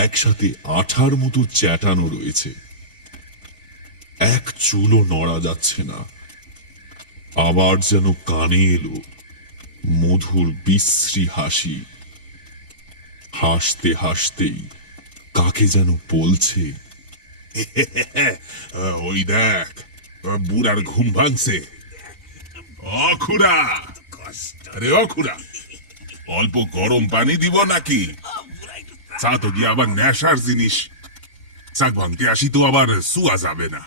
একসাথে আঠার মতো চ্যাটানো রয়েছে। এক চুলও নড়া যাচ্ছে না। আবার যেন কানে এলো মধুর বিশ্রী হাসি। হাসতে হাসতেই কাকে যেন বলছে, ওই দেখ, বুড়ার ঘুম ভাঙছে। অখুড়া, আরে অখুড়া, অল্প গরম পানি দিব নাকি? চা তো গিয়ে আবার নেশার জিনিস, চা ভাঙতে আসি তো আবার শুয়া যাবে না।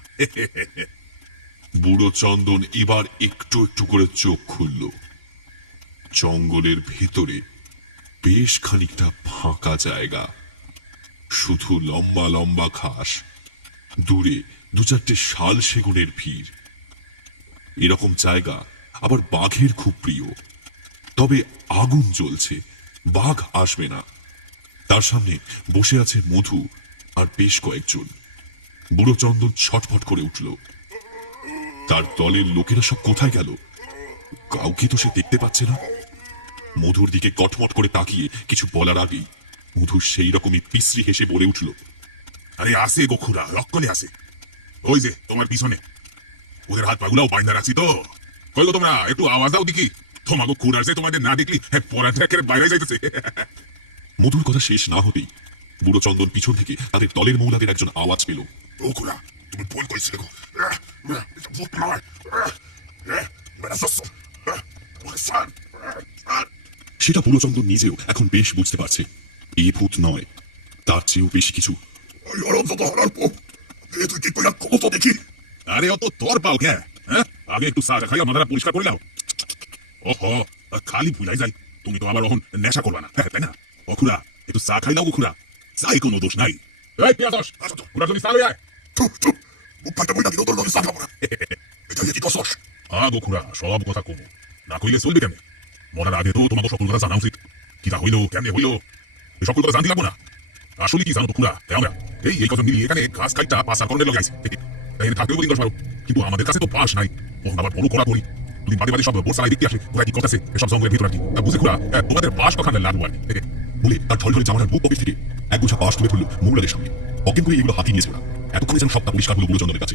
বুড়ো চন্দন এবার একটু একটু করে চোখ খুলল। জঙ্গলের ভেতরে বেশ খানিকটা ফাঁকা জায়গা, শুধু লম্বা লম্বা ঘাস, দূরে দু চারটে শাল সেগুনের ভিড়। এরকম জায়গা আবার বাঘের খুব প্রিয়। তবে আগুন জ্বলছে, বাঘ আসবে না। তার সামনে বসে আছে মধু আর বেশ কয়েকজন। বুড়ো চন্দন ছটফট করে উঠল। তার দলের লোকেরা সব কোথায় গেল? কাউকে তো সে দেখতে পাচ্ছে না। মধুর দিকে কটমট করে তাকিয়ে কিছু বলার আগেই মধু সেই রকমই বিশ্রী হেসে বলে উঠল, আরে আসে গোখুরা, রক্ষণে আসে। ওই যে তোমার পিছনে, ওদের হাত পাগুলাও বাইন্দা রাখছি তো। কইলো তোমরা একটু আওয়াজ দাও দেখি, তোমাকে খুড় আসে, তোমাদের না দেখলি পড়াটা একেবারে বাইরে যাইতেছে। মধুর কথা শেষ না হতেই বুড়ো চন্দন পিছন থেকে তাদের দলের মৌলাদের একজন আওয়াজ পেল, ও খুড়া, তুমি ভুল করেছিলে গো। সেটা বুড়ো চন্দন নিজেও এখন বেশ বুঝতে পারছে। এ ভূত নয়, তার চেয়েও বেশি কিছু। দেখি আরে অত তোর পাও কে? আগে একটু চা খাইয়া মাথাটা পরিষ্কার করে নাও। ওহো, খালি ভুলাই যাই, তুমি তো আবার ওহন নেশা করবা না, তাই না? ও খুড়া, একটু চা খাই নাও গো খুড়া, চাই কোনো দোষ নাই। এই পিয়াদস, খুড়া তুমি চা লই আয়। চুপ চুপ, মুখ ফাটা বইটা দিল তোর লগে চা খাবো না। এটা কি কসস? গো খুড়া, সব কথা কমো, না কইলে চলবে কেমনে? মরার আগে তো তোমাকে সকল কথা জানা উচিত। কিটা হইলো, কেমনে হইলো, এই সকল কথা জানতে লাগবো না? আসলে কি জানো তো খুড়া, আমরা এই কথা মিলিয়ে এখানে ঘাস খাইটা পাশা করলে লাগাইছি। এখানে থাকতেও দিন 10 12, কিন্তু আমাদের কাছে তো পাশ নাই। ওখানে আবার বড় করা করি, দুদিন বাদে বাদে সব বোরসালাই দেখতে আসে, ওরা কি করতেছে এসব জঙ্গলের ভিতর আর কি। তা বুঝে খুড়া, তোমাদের পাশ কখানে লাগবো আর কি। বলে তার ঢলঢলে জামানার বুক পকেট থেকে এক গোছা পাশ তুলে ধরল মৌলাদের সামনে। অজ্ঞান করে এগুলো হাতি নিয়েছে ওরা। এতক্ষণে যেন সবটা পরিষ্কার হলো বুড়ো চন্দনের কাছে।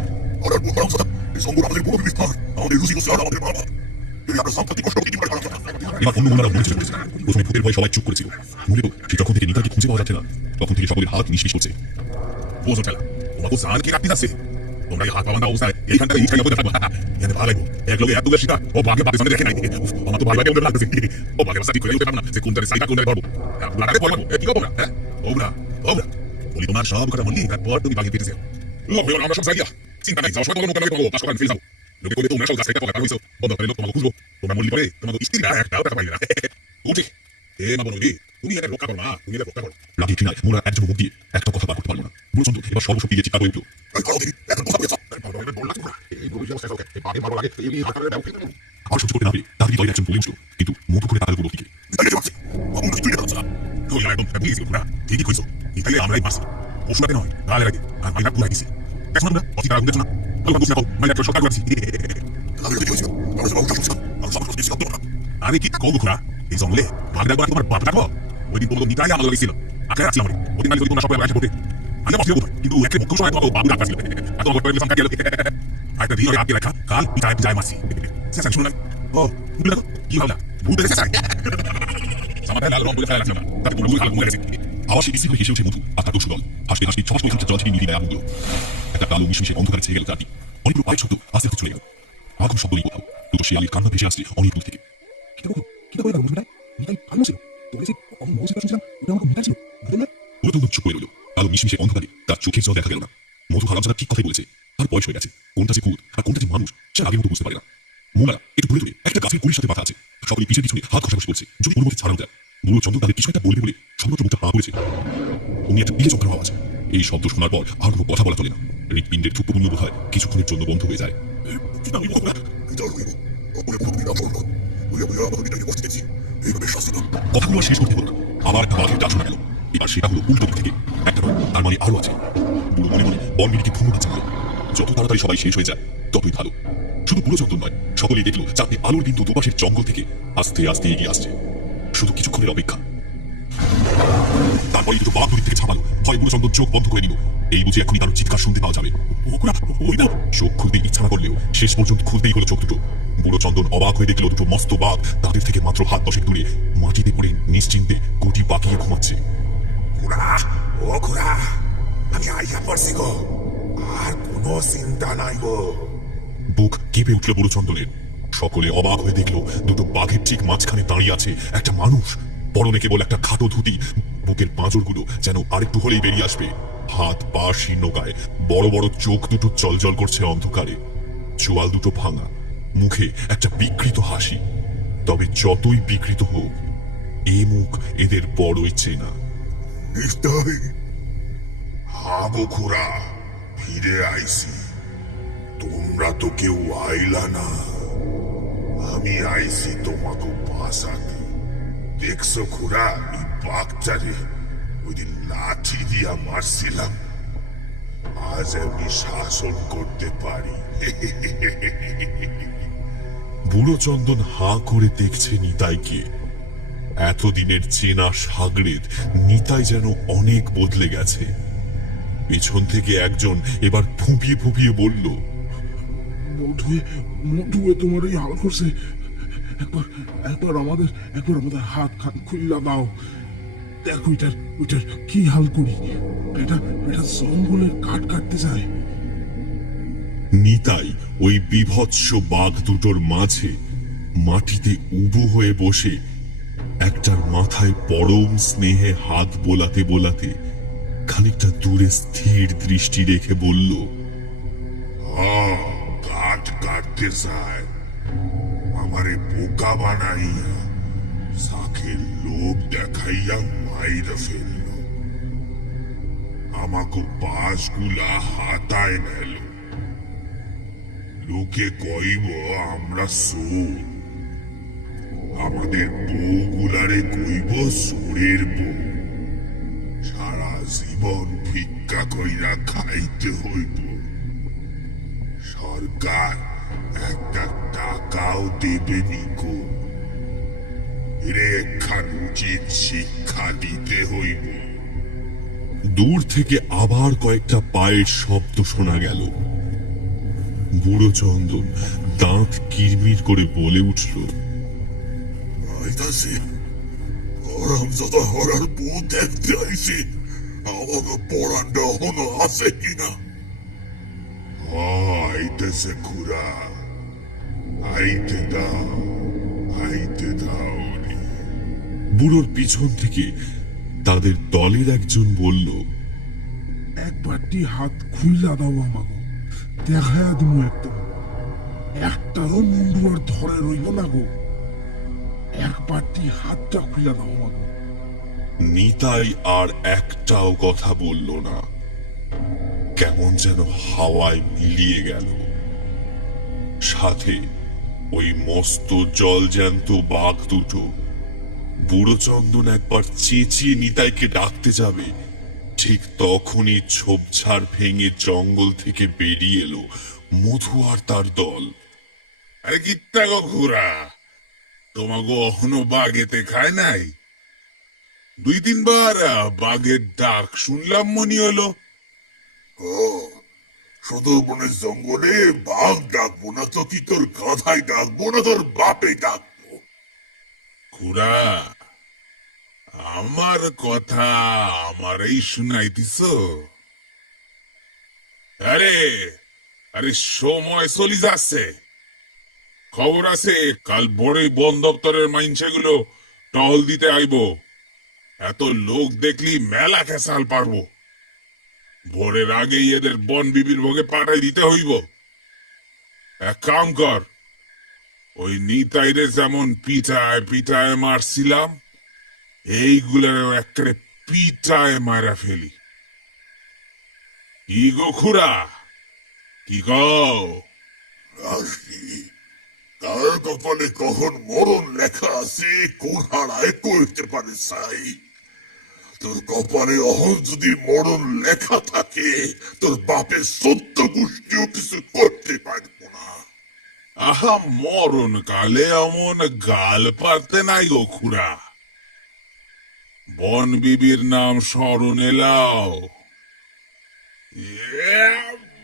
এবার অন্য মৌলারা মনে চলে গেছে। প্রথমে ভূতের ভয়ে সবাই চুপ করেছিল। মূলত সে যখন থেকে নিতাইকে খুঁজে পাওয়া যাচ্ছে না, তখন থেকে সকলের হাত নিষ্পিস করছে। বোঝো খেলা, তোমাকে জান কি রাখতে যাচ্ছে? তোমরা এই হাত পাবান্ধা অবস্থায় এইখানটায় ইচ্ছা করতে থাকবো। এখানে ভালো লাগবো, এক লোকে এত শিকার ও বাঘে বাপের সামনে দেখে নাই। আমার তো ভাই ভাই ওদের লাগতেছে, ও বাঘের বাসা ঠিক করে উঠতে পারবো না যে কোনটারে সাইডা কোনটারে ধরবো। লাগাতে পড়বো, কি করবো না? ওরা বলি তোমার সব কথা বললি, তারপর তুমি বাঘে পেতে যাও। আমরা সব জায়গা চিন্তা নাই, যাওয়ার সময় তোমার মোকাবেলা করবো, পাশ করান ফেলে যাও। লোকে বলে তোমরা সব গাছ কাটা পার হইছো, বন্ধ করে লোক তোমাকে খুঁজবো। তোমরা মরলি পরে তোমাকে স্ত্রীরা একটাও টাকা পাইবে না। উঠে না বলি, তুমি এটা রক্ষা করো না, তুমি এটা রক্ষা করো। রাগি কিনায় মোরা একজন মুখ দিয়ে একটা কথা বার করতে পারলো না। বুড়ো চন্দন এবার সর্বশক্তি দিয়ে চিৎকার করে উঠল, আর সহ্য করতে না পেরে তাদের দলের একজন বলে উঠল, কিন্তু মধু করে তাকাল বুড়োর দিকে। একদম ঠিকই কইছো, ইতালে আমরাই পারছি, পশুরাতে নয়, গালে রাখে আর মাইনা পুরাই দিছি। এখন আমরা অতিকার আগুন দেখছো না, মাইনা সরকার করেছি। আমি কি কব খুড়া, এই জঙ্গলে ভাগ দেখবো তোমার বাপ থাকবো। ওই দিন তোমাকে নিতাই আমার লাগছিল, আঁকড়ে রাখছিলাম আমি। ওই দিন যদি তোমরা সবাই আসে পড়তে আমি বসে কোথায়, কিন্তু একটা মুখ্য সময় তোমাকে বাবু ডাকছিল, আর তোমাকে পড়ে সংখ্যা গেল একটা দিন আগে রাখা কাল পিঠায় পিঠায় মারছি। শুনলাম ও কি ভাবলা ভূত দেখেছে। আমার গায়ে লাল রং করে ফেলা লাগছে না, তাতে পুরো খারাপ হয়ে গেছে। আবার সে বিশ্রী হয়ে হেসে ওঠে মধু আর তার দস্যু দল। হাসতে হাসতে ছপাস করে খাচ্ছে জল থেকে নিভে দেয় আগুনগুলো। একটা কালো মিশমিশে অন্ধকারে ছেয়ে গেল চারটি। অনেকগুলো পায়ের শব্দ আস্তে আস্তে চলে গেল। আর কোনো শব্দ নেই কোথাও। দুটো শিয়ালের কান্না ভেসে আসছে অনেক দূর থেকে। পুরোতন চুপ করে রইল। কালো মিশমিশে অন্ধকারে তার চোখের জল দেখা গেল না। মধু হারামজাদা ঠিক কথাই বলেছে, আর বয়স হয়ে গেছে। কোনটা যে ভূত আর কোনটা যে মানুষ সে আগের মতো বুঝতে পারে না। মোলারা একটু দূরে দূরে একটা গাছের গুলির সাথে বাধা আছে। সকলে পিছের পিছনে হাত ঘষাঘষি করছে, যদি কোনো মতে ছাড়ানো যায়। বুড়ো চন্দ্র তাদের কিছু একটা বলবে বলে সর্বত্র মুখটা হাঁ করেছে। অমনি একটা পিলে চক্র আওয়াজ। এই শব্দ শোনার পর আর কোনো কথা বলা চলে না। হৃৎপিণ্ডের থুপ্পূর্ণ বোধ হয় কিছুক্ষণের জন্য বন্ধ হয়ে যায়। কথাগুলো আর শেষ করতে হলো না। আবার একটা বাঘের ডাক শোনা গেল। এবার সেটা হলো উল্টো দিক থেকে। একটা নয়, তার মানে আরো আছে। বুড়ো মনে মনে বনবিটিকে ধুমো দিচ্ছে। যত তাড়াতাড়ি সবাই শেষ হয়ে যায় ততই ভালো। শুধু বুড়ো চন্দন নয়, সকলেই দেখলো চারটি আলোর বিন্দু দুপাশের জঙ্গল থেকে আস্তে আস্তে এগিয়ে আসছে। শুধু কিছুক্ষণের অপেক্ষা। তারপরে দুটো বাঘ নদীর থেকে ছাপালো। ভয় বুড়ো চন্দন চোখ বন্ধ করে নিল। এই বুঝে এখনই তার চিৎকার শুনতে পাওয়া যাবে। চোখ খুলতে ইচ্ছা না করলেও শেষ পর্যন্ত খুলতেই হলো চোখ দুটো। বুড়ো চন্দন অবাক হয়ে দেখলো দুটো মস্ত বাঘ তাদের থেকে মাত্র হাত 10 দূরে মাটিতে পড়ে নিশ্চিন্তে গুটি পাকিয়ে ঘুমাচ্ছে। আমি আইয়া পড়ছি গো, আর কোনো চিন্তা নাই গো। বুক কেঁপে উঠল বুড়ো চন্দনের। সকলে অবাক হয়ে দেখলো দুটো বাঘের ঠিক মাঝখানে দাঁড়িয়ে আছে একটা মানুষ। পরনে কেবল একটা খাটো ধুতি। বুকের পাঁজরগুলো যেন আরেকটু হলেই বেরিয়ে আসবে। হাত পা শীর্ণ গায়ে, বড় বড় চোখ দুটো জলজল করছে অন্ধকারে। চোয়াল দুটো ভাঙা, মুখে একটা বিকৃত হাসি। তবে যতই বিকৃত হোক, এ মুখ এদের বড়ই চেনা। নিশ্চয় হাগো খুড়া, ফিরে আইছি। তোমরা তো কেউ আইলা না, আমি আইছি তোমাকে বাঁচাতে। দেখছো খুড়া, এই বাঘটারে ওই দিন লাঠি দিয়া মারছিলাম, আজ আমি শাসন করতে পারি। বুড়ো চন্দন হাঁ করে দেখছে নিতাইকে। এতদিনের চেনা সাগরেদ নিতাই যেন অনেক বদলে গেছে। পেছন থেকে একজন এবার ফুঁপিয়ে ফুঁপিয়ে বলল, মধুয়ে তোমার এই হাল করছে। একবার একবার আমাদের হাত খান খুল্লা দাও। দেখো ওইটার কি হাল করি। এটা জঙ্গলের কাঠ কাটতে যায়। নিতাই ওই বিভৎস বাঘ দুটোর মাঝে মাটিতে উবু হয়ে বসে একটার মাথায় পরম স্নেহে হাত বোলাতে বোলাতে খানিকটা দূরে স্থির দৃষ্টি রেখে বলল, কাঠ কাটতে চায়, আমারে বোকা বানাইয়া শাখের লোভ দেখাইয়া মাইরা ফেলল। আমাকে বাঁশগুলা হাতায় নেল। লোকে কইব আমরা চোর, আমাদের বউগুলারে কইব চোরের বউ। সারা জীবন ভিক্ষা কইরা খাইতে হইব। সরকার একটা টাকাও দেবে নিকো। রেখান উচিত শিক্ষা দিতে হইব। দূর থেকে আবার কয়েকটা পায়ের শব্দ শোনা গেল। বুড়ো চন্দন দাঁত কিরমির করে বলে উঠল, আইতাছি, আরামজাদা হরার বউ দেখতে আইছি। আমাকে পড়ানটা এখনো আছে কিনা? আইতেছে খুড়া, আইতে দাও, আইতে দাও রে। বুড়োর পিছন থেকে তাদের দলের একজন বলল, একবারটি হাত খুইলা দাও আমাকে, দেখায়া দিমু একদম। একটারও মুন্ডু আর ধরে রইব না গো। একবারটি হাতটা খুইলা দাও আমাকে। নিতাই আর একটাও কথা বলল না। কেমন যেন হাওয়ায় মিলিয়ে গেল। সাথে ওই মস্ত জলজ্যান্ত বাঘ দুটো। বুড়ো চন্দন একবার চেঁচিয়ে নিতাইকে ডাকতে যাবে, ঠিক তখনই ঝোপঝাড় ভেঙে জঙ্গল থেকে বেরিয়ে এলো মধু আর তার দল। আরে কিত্তা গো খুড়া, তোমাকে এখনো বাঘেতে খায় নাই? 2-3 বার বাঘের ডাক শুনলাম মনি হলো। ও, শুধু মনে জঙ্গলে বাঘ ডাকবো না তো কি তোর গাধাই ডাকবো না তোর বাপে ডাকবো? খুড়া, আমার কথা আমারই শুনাইতিস? আরে আরে সময় চলি যাচ্ছে। খবর আছে কাল বড়ই বন দপ্তরের মাইনসেগুলো টহল দিতে আইব। এত লোক দেখলি মেলা খেসাল পারবো। ভোরের আগেই এদের বন বিবির ভোগে পাঠাই দিতে হইব। এক কাম কর, ওই নিতাইরে যেমন পিঠায় পিঠায় মারছিলাম, এইগুলারও একেবারে পিঠায় মারা ফেলি। কি গো খুড়া, কি কও? রাশি, কার কপালে কখন মরণ লেখা আছে কোন হারায় কইতে পারে সাই। তোর কপালে অহন যদি মরণ লেখা থাকে, তোর বাপের সত্য গোষ্ঠীও কিছু করতে পারবো না। আহা, মরণ কালে অমন গাল পারতে নাই গো খুড়া। বন বিবির নাম স্মরণ এলাও।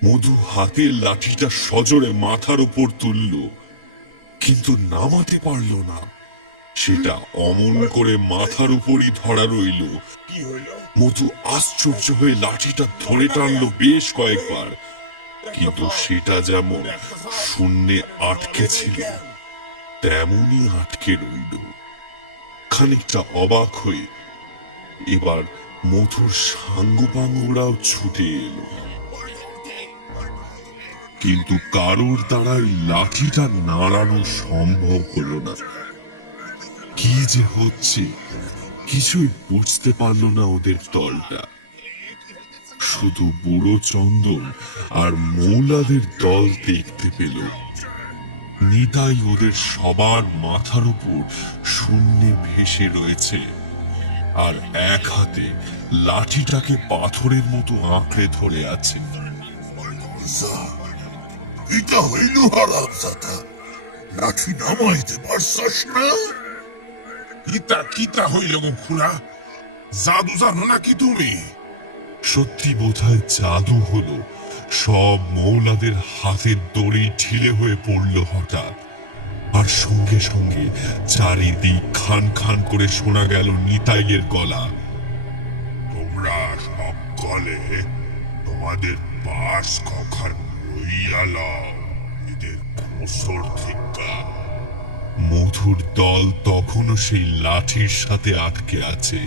মধু হাতের লাঠিটা সজোরে মাথার উপর তুলল, কিন্তু নামাতে পারল না। সেটা অমন করে মাথার উপরই ধরা রইল। কি হইল? মধু আশ্চর্য হয়ে লাঠিটা ধরে টানলো বেশ কয়েকবার, কিন্তু সেটা যেমন শূন্যে আটকে ছিল তেমনই আটকে রইল। খানিকটা অবাক হয়ে এবার মধুর সাঙ্গপাঙ্গরাও ছুটে এলো, কিন্তু কারোর দ্বারাই লাঠিটা নাড়ানো সম্ভব হলো না। কি যে হচ্ছে কিছুই বুঝতে পারল না ওদের দলটা। শুধু বুড়ো চন্দন আর মৌলাদের দল দেখতে পেল। নিতাই ওদের সবার মাথার উপর শূন্যে ভেসে রয়েছে, আর এক হাতে লাঠিটাকে পাথরের মতো আঁকড়ে ধরে আছে। এটা হইল হারামজাদা, লাঠি নামাইতে পারছাস না? কিতা কিতা হইল গো খুড়া? জাদু জানো নাকি তুমি? সত্যি বোধহয় জাদু হলো। সব মৌলাদের হাতের দড়ি ঢিলে হয়ে পড়ল হঠাৎ, আর সঙ্গে সঙ্গে চারিদিক খান খান করে শোনা গেল নিতাইয়ের গলা। তোমরা সকলে তোমাদের পাশ কখন লইয়া লও, এদের কোসর থেকে। মধুর দল তখনও সেই লাঠির সাথে আটকে আছে।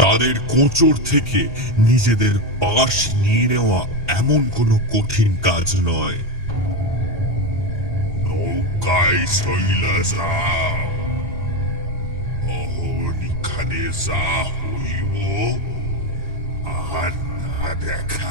তাদের কোঁচর থেকে নিজেদের পাশ নিয়ে নেওয়া এমন কোনো কঠিন কাজ নয়। নৌকায় চইলা যাও, অহনিখানে যা হইব আর না দেখা